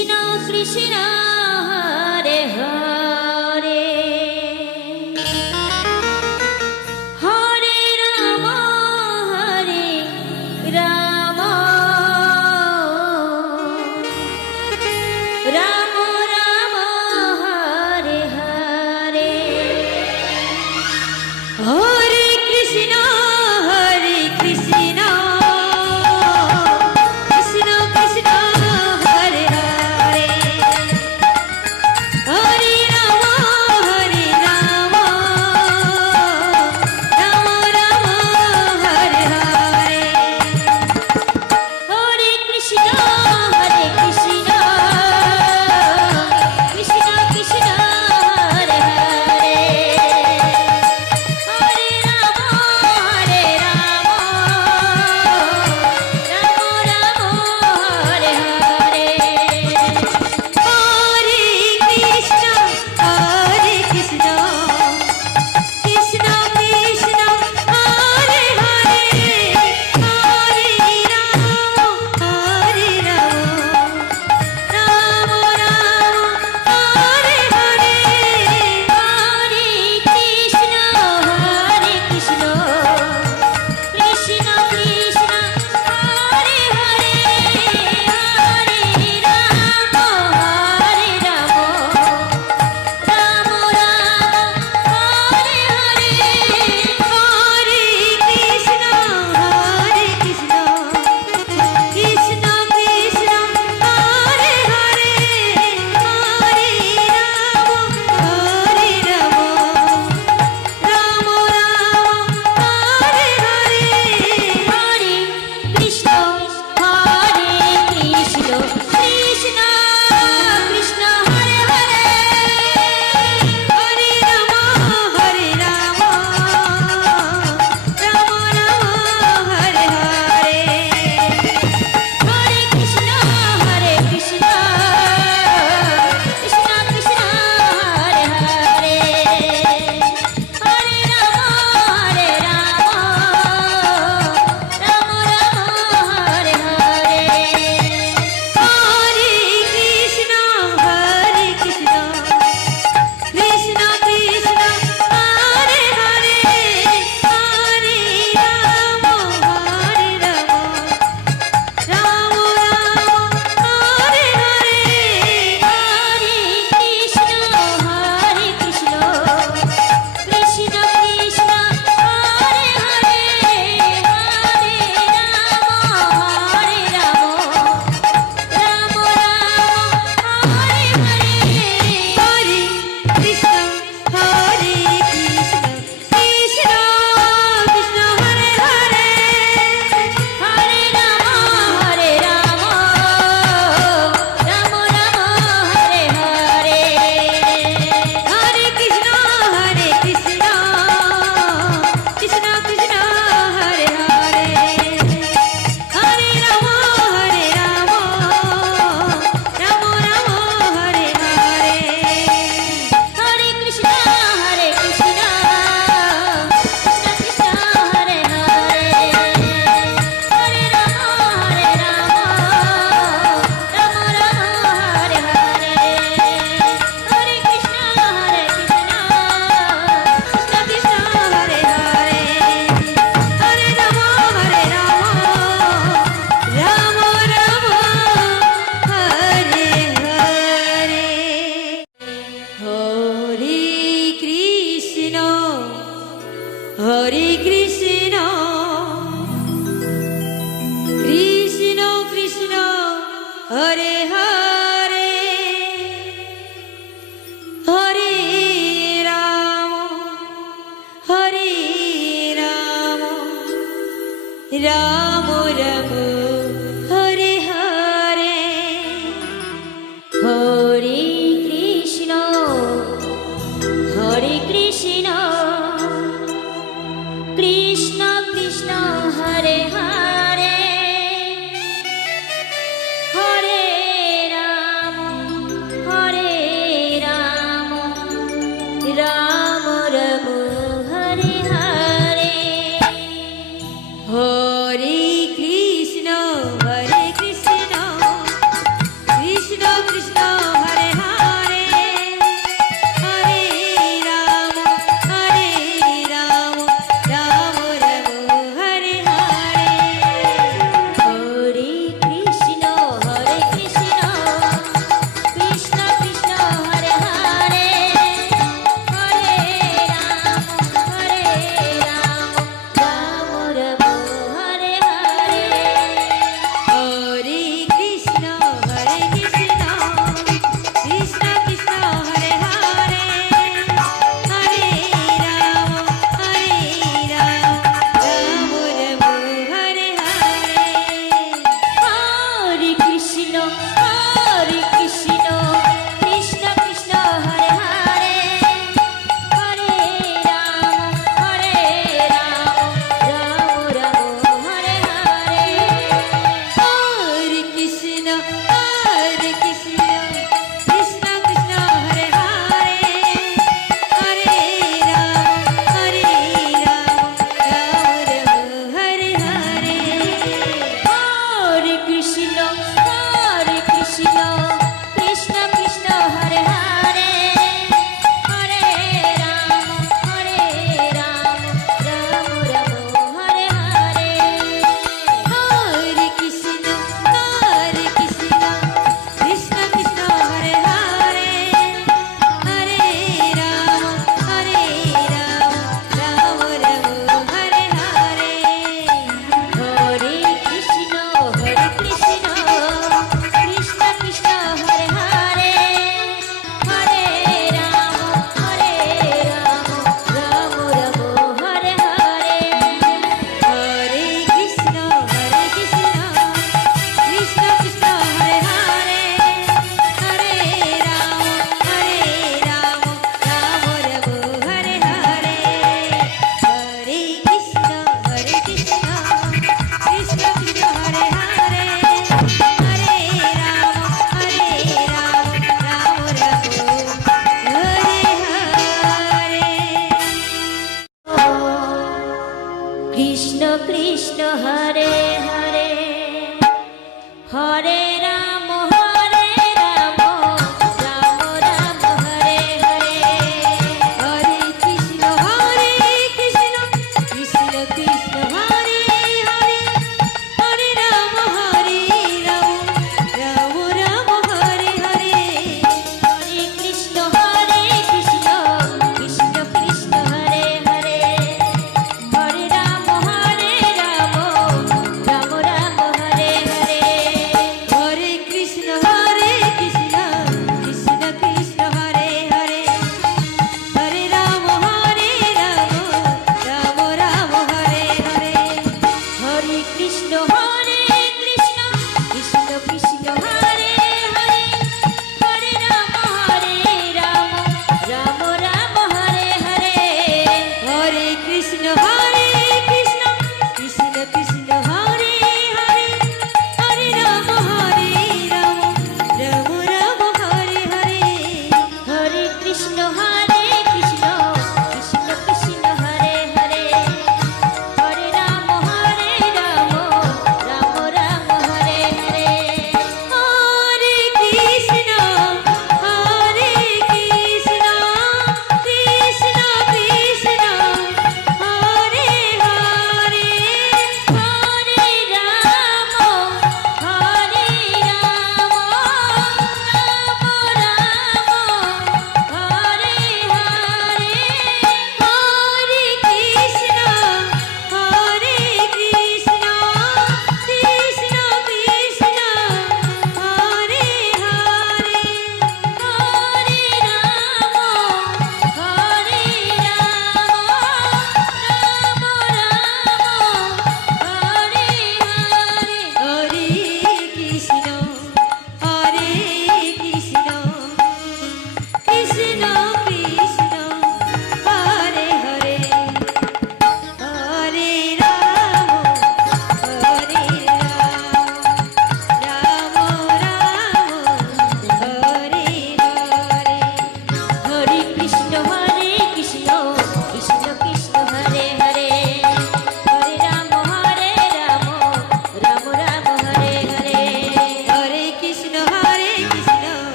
Krishna, Krishna. Hare